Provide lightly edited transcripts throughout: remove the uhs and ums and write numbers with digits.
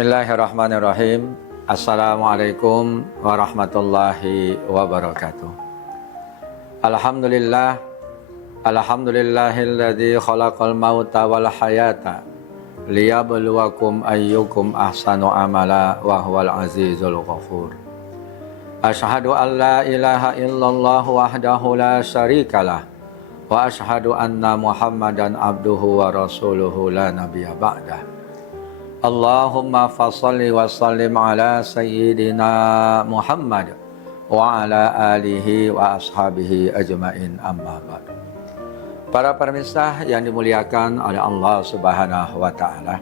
Bismillahirrahmanirrahim. Assalamualaikum warahmatullahi wabarakatuh. Alhamdulillahilladzi khalaqal mauta wal hayata liyabluwakum ayyukum ahsanu amala wa huwal azizul ghafur. Asyhadu an la ilaha illallah wahdahu la syarikalah wa asyhadu anna Muhammadan abduhu wa rasuluhu la nabiyya ba'dah. Allahumma fassalli wa sallim ala sayyidina Muhammad wa ala alihi wa ashabihi ajmain, amma ba'd. Para pemirsa yang dimuliakan oleh Allah Subhanahu wa taala,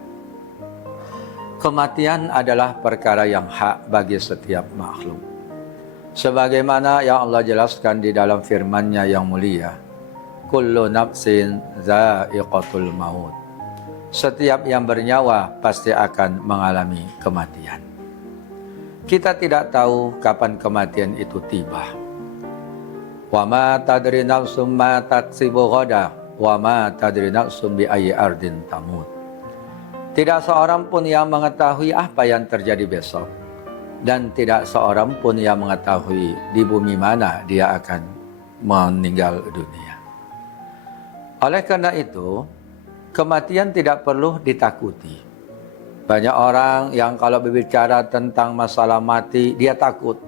kematian adalah perkara yang hak bagi setiap makhluk. Sebagaimana yang Allah jelaskan di dalam firman-Nya yang mulia, kullu nafsin za'iqatul maut. Setiap yang bernyawa pasti akan mengalami kematian. Kita tidak tahu kapan kematian itu tiba. Wa ma tadri nafsum ma taksibu ghada wa ma tadri nafsum bi ayyi ardin tamut. Tidak seorang pun yang mengetahui apa yang terjadi besok, dan tidak seorang pun yang mengetahui di bumi mana dia akan meninggal dunia. Oleh karena itu, kematian tidak perlu ditakuti. Banyak orang yang kalau berbicara tentang masalah mati, dia takut.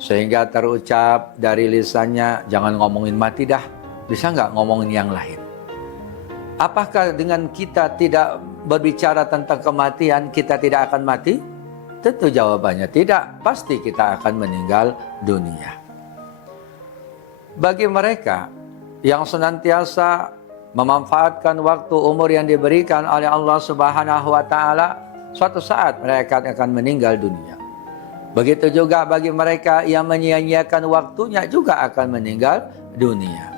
Sehingga terucap dari lisannya, jangan ngomongin mati dah. Bisa nggak ngomongin yang lain? Apakah dengan kita tidak berbicara tentang kematian, kita tidak akan mati? Tentu jawabannya tidak. Pasti kita akan meninggal dunia. Bagi mereka yang senantiasa memanfaatkan waktu umur yang diberikan oleh Allah Subhanahu wa taala, suatu saat mereka akan meninggal dunia. Begitu juga bagi mereka yang menyia-nyiakan waktunya juga akan meninggal dunia.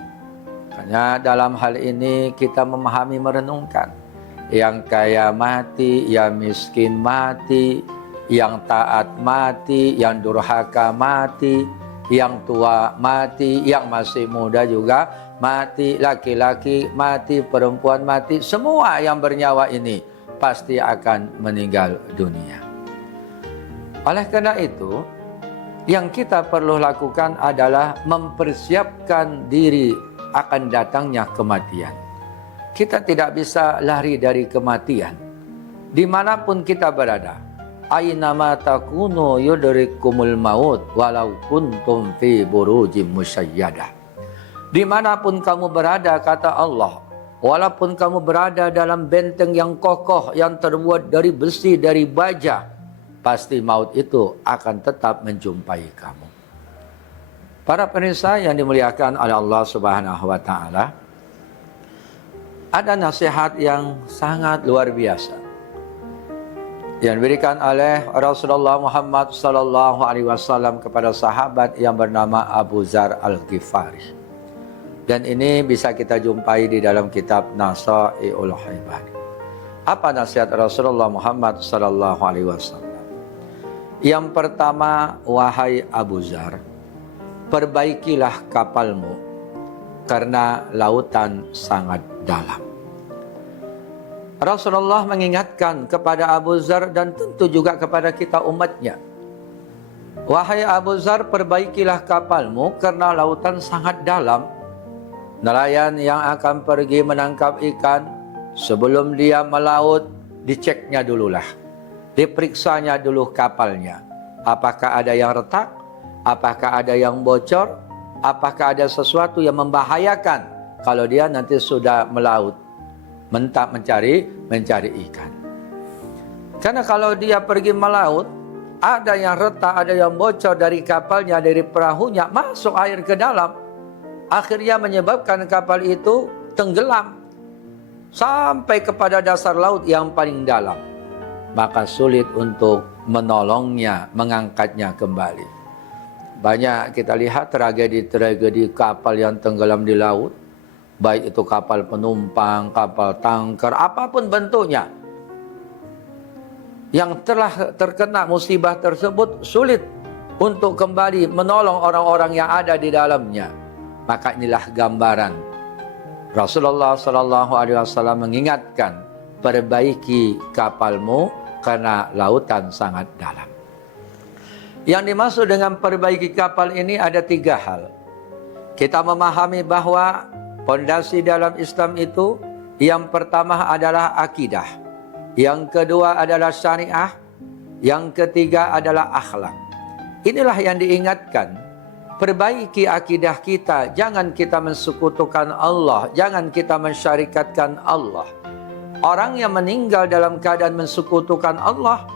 Karena dalam hal ini kita memahami, merenungkan, yang kaya mati, yang miskin mati, yang taat mati, yang durhaka mati, yang tua mati, yang masih muda juga mati, laki-laki mati, perempuan mati, semua yang bernyawa ini pasti akan meninggal dunia. Oleh karena itu, yang kita perlu lakukan adalah mempersiapkan diri akan datangnya kematian. Kita tidak bisa lari dari kematian. Dimanapun kita berada, aynama takunu yudrikumul maut walau kuntum fi burujim musyayyadah. Dimanapun kamu berada, kata Allah, walaupun kamu berada dalam benteng yang kokoh, yang terbuat dari besi, dari baja, pasti maut itu akan tetap menjumpai kamu. Para pemirsa yang dimuliakan oleh Allah Subhanahu wa taala, ada nasihat yang sangat luar biasa yang diberikan oleh Rasulullah Muhammad sallallahu alaihi wasallam kepada sahabat yang bernama Abu Dzar Al-Ghifari. Dan ini bisa kita jumpai di dalam kitab Nasai'ul Ibad. Apa nasihat Rasulullah Muhammad sallallahu alaihi wasallam? Yang pertama, wahai Abu Dzar, perbaikilah kapalmu karena lautan sangat dalam. Rasulullah mengingatkan kepada Abu Dzar dan tentu juga kepada kita umatnya. Wahai Abu Dzar, perbaikilah kapalmu karena lautan sangat dalam. Nelayan yang akan pergi menangkap ikan, sebelum dia melaut, diceknya dululah. Diperiksanya dulu kapalnya. Apakah ada yang retak? Apakah ada yang bocor? Apakah ada sesuatu yang membahayakan kalau dia nanti sudah melaut, mencari ikan. Karena kalau dia pergi melaut, ada yang retak, ada yang bocor dari kapalnya, dari perahunya, masuk air ke dalam. Akhirnya menyebabkan kapal itu tenggelam sampai kepada dasar laut yang paling dalam. Maka sulit untuk menolongnya, mengangkatnya kembali. Banyak kita lihat tragedi-tragedi kapal yang tenggelam di laut. Baik itu kapal penumpang, kapal tanker, apapun bentuknya. Yang telah terkena musibah tersebut sulit untuk kembali menolong orang-orang yang ada di dalamnya. Maka inilah gambaran Rasulullah SAW mengingatkan, perbaiki kapalmu karena lautan sangat dalam. Yang dimaksud dengan perbaiki kapal ini ada 3 hal. Kita memahami bahwa pondasi dalam Islam itu yang pertama adalah akidah, yang kedua adalah syariah, yang ketiga adalah akhlak. Inilah yang diingatkan. Perbaiki akidah kita, jangan kita mensekutukan Allah, jangan kita mensyarikatkan Allah. Orang yang meninggal dalam keadaan mensekutukan Allah,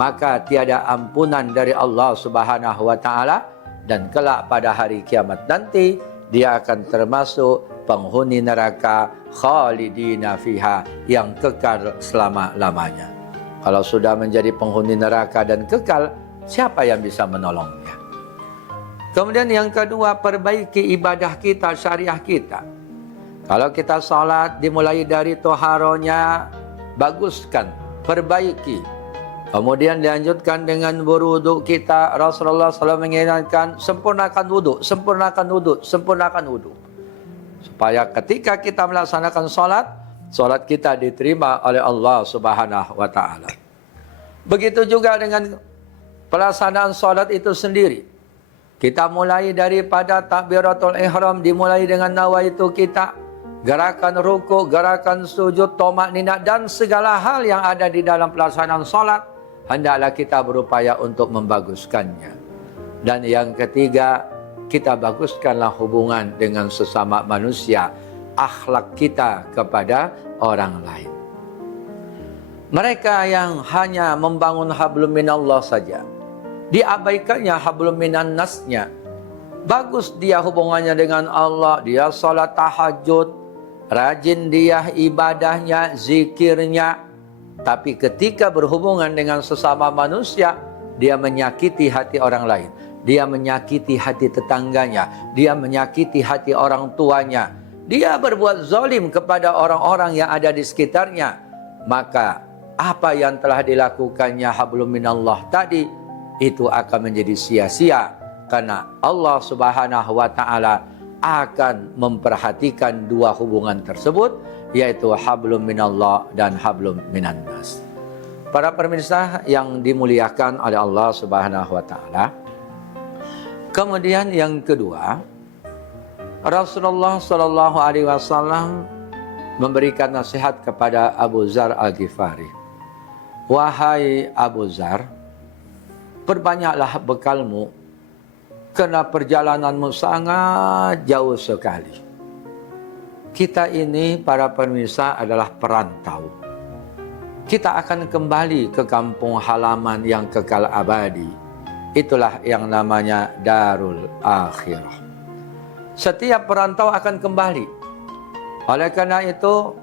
maka tiada ampunan dari Allah Subhanahu wa taala, dan kelak pada hari kiamat nanti dia akan termasuk penghuni neraka khalidina fiha, yang kekal selama-lamanya. Kalau sudah menjadi penghuni neraka dan kekal, siapa yang bisa menolongnya? Kemudian yang kedua, perbaiki ibadah kita, syariah kita. Kalau kita salat dimulai dari toharonya, baguskan, perbaiki. Kemudian dilanjutkan dengan berwudu kita. Rasulullah SAW mengingatkan, sempurnakan wudu, sempurnakan wudu, sempurnakan wudu. Supaya ketika kita melaksanakan salat kita diterima oleh Allah Subhanahu wa taala. Begitu juga dengan pelaksanaan salat itu sendiri. Kita mulai daripada takbiratul ihram, dimulai dengan nawaitu kita, gerakan ruku, gerakan sujud, tomakninah, dan segala hal yang ada di dalam pelaksanaan salat, hendaklah kita berupaya untuk membaguskannya. Dan yang ketiga, kita baguskanlah hubungan dengan sesama manusia, akhlak kita kepada orang lain. Mereka yang hanya membangun hablum minallah saja, diabaikannya hablum minan nasnya. Bagus dia hubungannya dengan Allah, dia salat tahajud, rajin dia ibadahnya, zikirnya, tapi ketika berhubungan dengan sesama manusia, dia menyakiti hati orang lain, dia menyakiti hati tetangganya, dia menyakiti hati orang tuanya, dia berbuat zalim kepada orang-orang yang ada di sekitarnya, maka apa yang telah dilakukannya hablum minallah tadi itu akan menjadi sia-sia, karena Allah Subhanahu wa taala akan memperhatikan 2 hubungan tersebut, yaitu hablum minallah dan hablum minan nas. Para pemirsa yang dimuliakan oleh Allah Subhanahu wa taala. Kemudian yang kedua, Rasulullah sallallahu alaihi wasallam memberikan nasihat kepada Abu Dzar Al-Ghifari. Wahai Abu Dzar, perbanyaklah bekalmu, karena perjalananmu sangat jauh sekali. Kita ini para pemirsa adalah perantau. Kita akan kembali ke kampung halaman yang kekal abadi. Itulah yang namanya Darul Akhirah. Setiap perantau akan kembali. Oleh karena itu,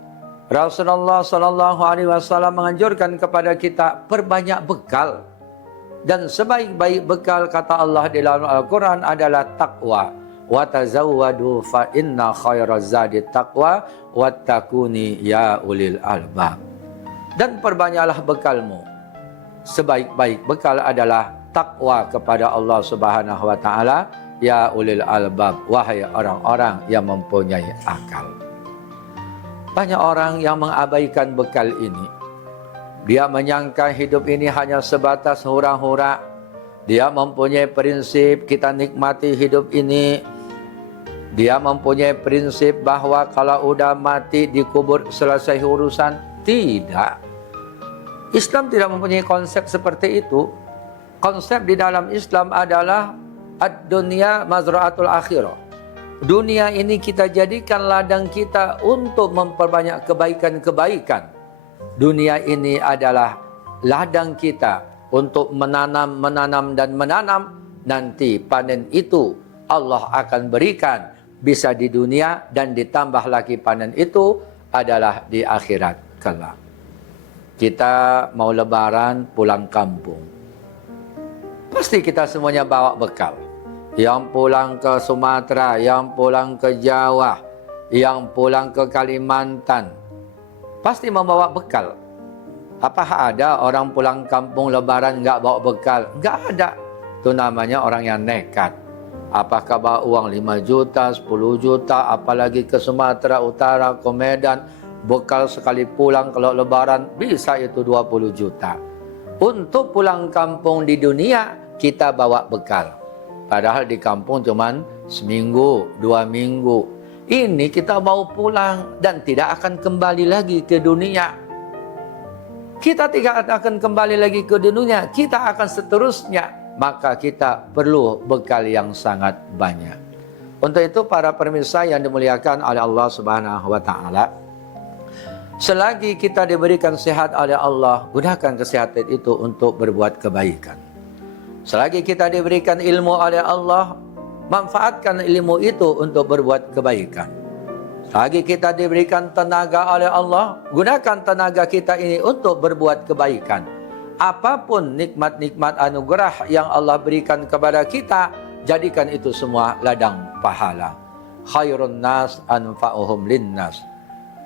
Rasulullah SAW menganjurkan kepada kita perbanyak bekal. Dan sebaik-baik bekal, kata Allah di dalam Al-Quran, adalah taqwa. Wa tazawwadu fa inna khairaz zadi taqwa wattaquni ya ulil albab. Dan perbanyaklah bekalmu. Sebaik-baik bekal adalah takwa kepada Allah Subhanahu wa taala, ya ulil albab, wahai orang-orang yang mempunyai akal. Banyak orang yang mengabaikan bekal ini. Dia menyangka hidup ini hanya sebatas hura-hura. Dia mempunyai prinsip kita nikmati hidup ini. Dia mempunyai prinsip bahwa kalau udah mati dikubur selesai urusan. Tidak. Islam tidak mempunyai konsep seperti itu. Konsep di dalam Islam adalah ad-dunya mazra'atul akhirah. Dunia ini kita jadikan ladang kita untuk memperbanyak kebaikan-kebaikan. Dunia ini adalah ladang kita untuk menanam, dan menanam. Nanti panen itu Allah akan berikan, bisa di dunia, dan ditambah lagi panen itu adalah di akhirat kelak. Kita mau lebaran pulang kampung, pasti kita semuanya bawa bekal. Yang pulang ke Sumatera, yang pulang ke Jawa, yang pulang ke Kalimantan, pasti membawa bekal. Apakah ada orang pulang kampung lebaran nggak bawa bekal? Nggak ada. Itu namanya orang yang nekat. Apakah bawa uang 5 juta, 10 juta, apalagi ke Sumatera Utara, ke Medan, bekal sekali pulang kalau lebaran bisa itu 20 juta. Untuk pulang kampung di dunia, kita bawa bekal. Padahal di kampung cuman seminggu, 2 minggu. Ini kita mau pulang dan tidak akan kembali lagi ke dunia. Kita tidak akan kembali lagi ke dunia, kita akan seterusnya. Maka kita perlu bekal yang sangat banyak. Untuk itu para pemirsa yang dimuliakan oleh Allah Subhanahu wa taala, selagi kita diberikan sehat oleh Allah, gunakan kesehatan itu untuk berbuat kebaikan. Selagi kita diberikan ilmu oleh Allah, manfaatkan ilmu itu untuk berbuat kebaikan. Selagi kita diberikan tenaga oleh Allah, gunakan tenaga kita ini untuk berbuat kebaikan. Apapun nikmat-nikmat anugerah yang Allah berikan kepada kita, jadikan itu semua ladang pahala. Khairun nas anfa'uhum linnas.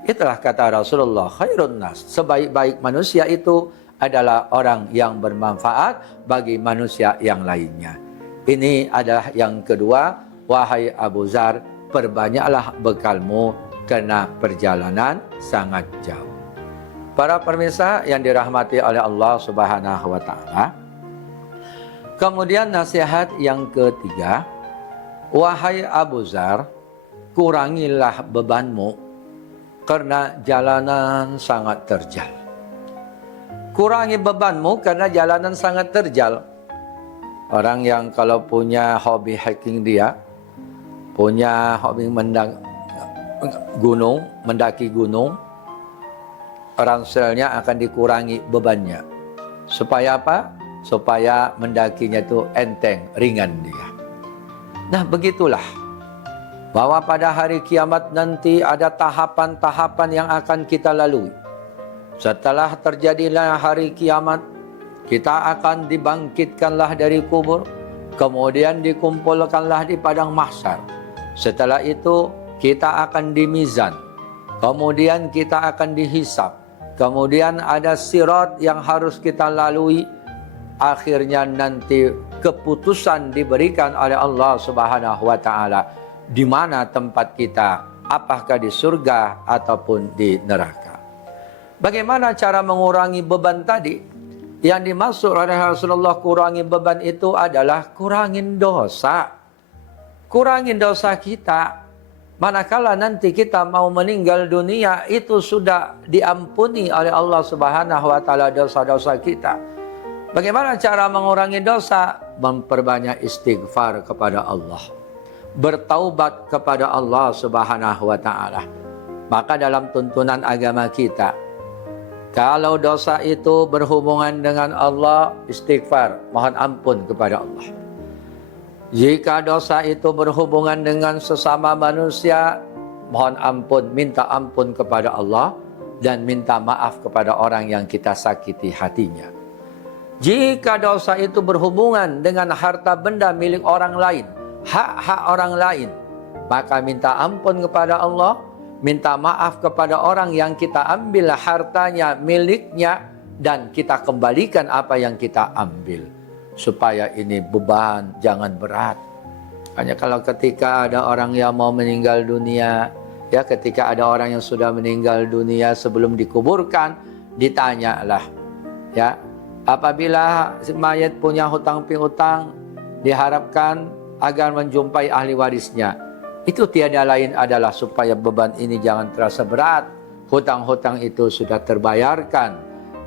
Itulah kata Rasulullah, khairun nas. Sebaik-baik manusia itu adalah orang yang bermanfaat bagi manusia yang lainnya. Ini adalah yang kedua. Wahai Abu Dzar, perbanyaklah bekalmu karena perjalanan sangat jauh. Para pemirsa yang dirahmati oleh Allah Subhanahu wa taala. Kemudian nasihat yang ketiga, wahai Abu Dzar, kurangilah bebanmu karena jalanan sangat terjal. Kurangi bebanmu karena jalanan sangat terjal. Orang yang kalau punya hobi hiking dia, punya hobi mendaki gunung, ranselnya akan dikurangi bebannya. Supaya apa? Supaya mendakinya itu enteng, ringan dia. Nah, begitulah. Bahwa pada hari kiamat nanti ada tahapan-tahapan yang akan kita lalui. Setelah terjadilah hari kiamat, kita akan dibangkitkanlah dari kubur, kemudian dikumpulkanlah di padang mahsyar. Setelah itu kita akan dimizan, kemudian kita akan dihisab, kemudian ada sirat yang harus kita lalui. Akhirnya nanti keputusan diberikan oleh Allah Subhanahu wa taala di mana tempat kita, apakah di surga ataupun di neraka. Bagaimana cara mengurangi beban tadi? Yang dimaksud oleh Rasulullah kurangi beban itu adalah kurangin dosa. Kurangin dosa kita. Manakala nanti kita mau meninggal dunia, itu sudah diampuni oleh Allah Subhanahu wa taala dosa-dosa kita. Bagaimana cara mengurangi dosa? Memperbanyak istighfar kepada Allah. Bertaubat kepada Allah Subhanahu wa taala. Maka dalam tuntunan agama kita, kalau dosa itu berhubungan dengan Allah, istighfar, mohon ampun kepada Allah. Jika dosa itu berhubungan dengan sesama manusia, mohon ampun, minta ampun kepada Allah dan minta maaf kepada orang yang kita sakiti hatinya. Jika dosa itu berhubungan dengan harta benda milik orang lain, hak-hak orang lain, maka minta ampun kepada Allah, minta maaf kepada orang yang kita ambil hartanya, miliknya, dan kita kembalikan apa yang kita ambil. Supaya ini beban, jangan berat. Hanya kalau ketika ada orang yang mau meninggal dunia, ya ketika ada orang yang sudah meninggal dunia sebelum dikuburkan, ditanyalah, ya apabila mayat punya hutang piutang, diharapkan agar menjumpai ahli warisnya. Itu tiada lain adalah supaya beban ini jangan terasa berat. Hutang-hutang itu sudah terbayarkan.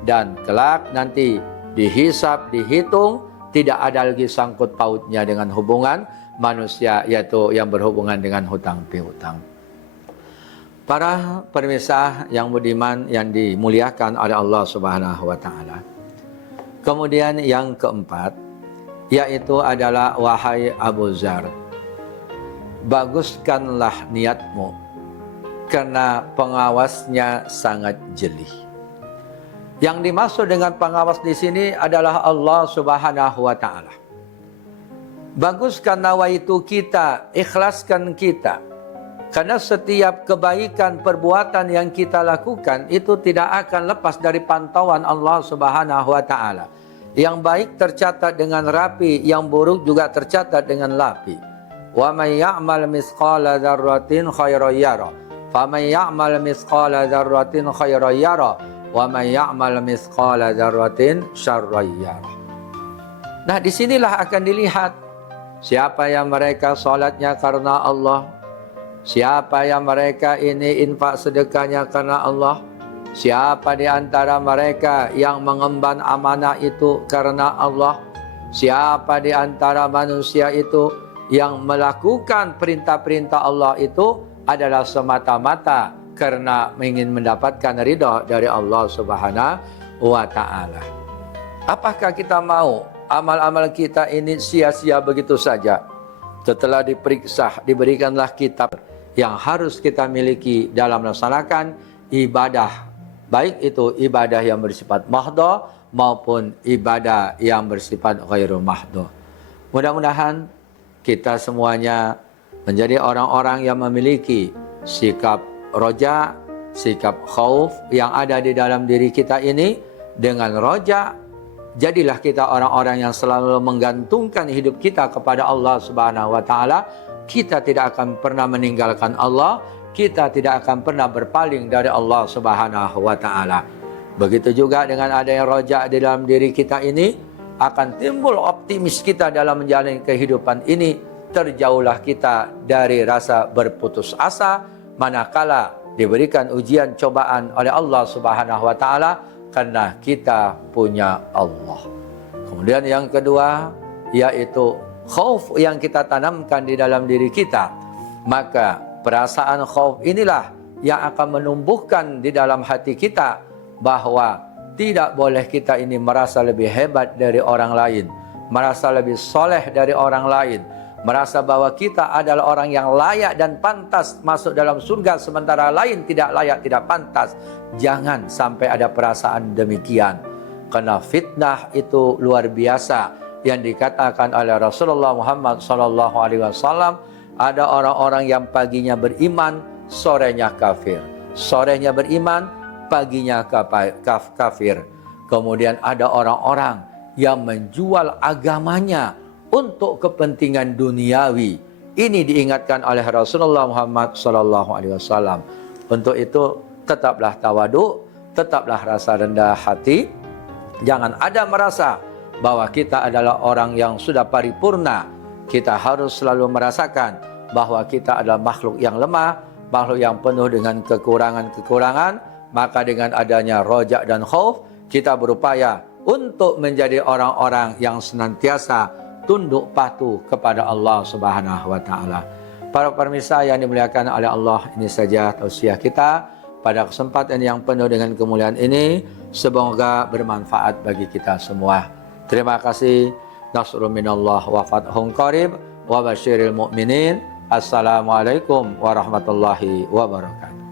Dan kelak nanti dihisab, dihitung, tidak ada lagi sangkut pautnya dengan hubungan manusia, yaitu yang berhubungan dengan hutang piutang. Para pemirsa yang budiman yang dimuliakan oleh Allah Subhanahu wa taala. Kemudian yang keempat, yaitu adalah wahai Abu Dzar, baguskanlah niatmu karena pengawasnya sangat jeli. Yang dimaksud dengan pengawas di sini adalah Allah Subhanahu wa taala. Baguskan nawaitu kita, ikhlaskan kita. Karena setiap kebaikan perbuatan yang kita lakukan itu tidak akan lepas dari pantauan Allah Subhanahu wa taala. Yang baik tercatat dengan rapi, yang buruk juga tercatat dengan rapi. Wa may ya'mal mithqala dzarratin khairan yara. Fa may ya'mal mithqala dzarratin khairan yara. wa may ya'mal mithqala dzarratin syarran yarah. Nah, disinilah akan dilihat siapa yang mereka salatnya karena Allah, siapa yang mereka ini infak sedekahnya karena Allah, siapa di antara mereka yang mengemban amanah itu karena Allah, siapa di antara manusia itu yang melakukan perintah-perintah Allah itu adalah semata-mata karena ingin mendapatkan ridha dari Allah Subhanahu wa Ta'ala. Apakah kita mau amal-amal kita ini sia-sia begitu saja? Setelah diperiksa, diberikanlah kitab yang harus kita miliki dalam melaksanakan ibadah, baik itu ibadah yang bersifat mahdhah maupun ibadah yang bersifat ghairu mahdhah. Mudah-mudahan kita semuanya menjadi orang-orang yang memiliki sikap roja, sikap khauf yang ada di dalam diri kita ini. Dengan roja, jadilah kita orang-orang yang selalu menggantungkan hidup kita kepada Allah Subhanahu wa Ta'ala. Kita tidak akan pernah meninggalkan Allah, kita tidak akan pernah berpaling dari Allah Subhanahu wa Ta'ala. Begitu juga dengan adanya roja di dalam diri kita ini, akan timbul optimis kita dalam menjalani kehidupan ini. Terjauhlah kita dari rasa berputus asa manakala diberikan ujian cobaan oleh Allah Subhanahu wa Ta'ala, karena kita punya Allah. Kemudian yang kedua, yaitu khauf yang kita tanamkan di dalam diri kita. Maka perasaan khauf inilah yang akan menumbuhkan di dalam hati kita bahwa tidak boleh kita ini merasa lebih hebat dari orang lain, merasa lebih soleh dari orang lain, merasa bahwa kita adalah orang yang layak dan pantas masuk dalam surga sementara lain tidak layak, tidak pantas. Jangan sampai ada perasaan demikian, karena fitnah itu luar biasa yang dikatakan oleh Rasulullah Muhammad SAW. Ada orang-orang yang paginya beriman, sorenya kafir, sorenya beriman, paginya kafir. Kemudian ada orang-orang yang menjual agamanya untuk kepentingan duniawi. Ini diingatkan oleh Rasulullah Muhammad SAW. Untuk itu tetaplah tawadu, tetaplah rasa rendah hati. Jangan ada merasa bahwa kita adalah orang yang sudah paripurna. Kita harus selalu merasakan bahwa kita adalah makhluk yang lemah, makhluk yang penuh dengan kekurangan-kekurangan. Maka dengan adanya roja dan khauf, kita berupaya untuk menjadi orang-orang yang senantiasa tunduk patuh kepada Allah Subhanahu wa Ta'ala. Para pemirsa yang dimuliakan oleh Allah, ini saja tausiah kita pada kesempatan yang penuh dengan kemuliaan ini. Semoga bermanfaat bagi kita semua. Terima kasih. Nasrun minallah wa fathun qarib wa basyiril mu'minin. Assalamualaikum warahmatullahi wabarakatuh.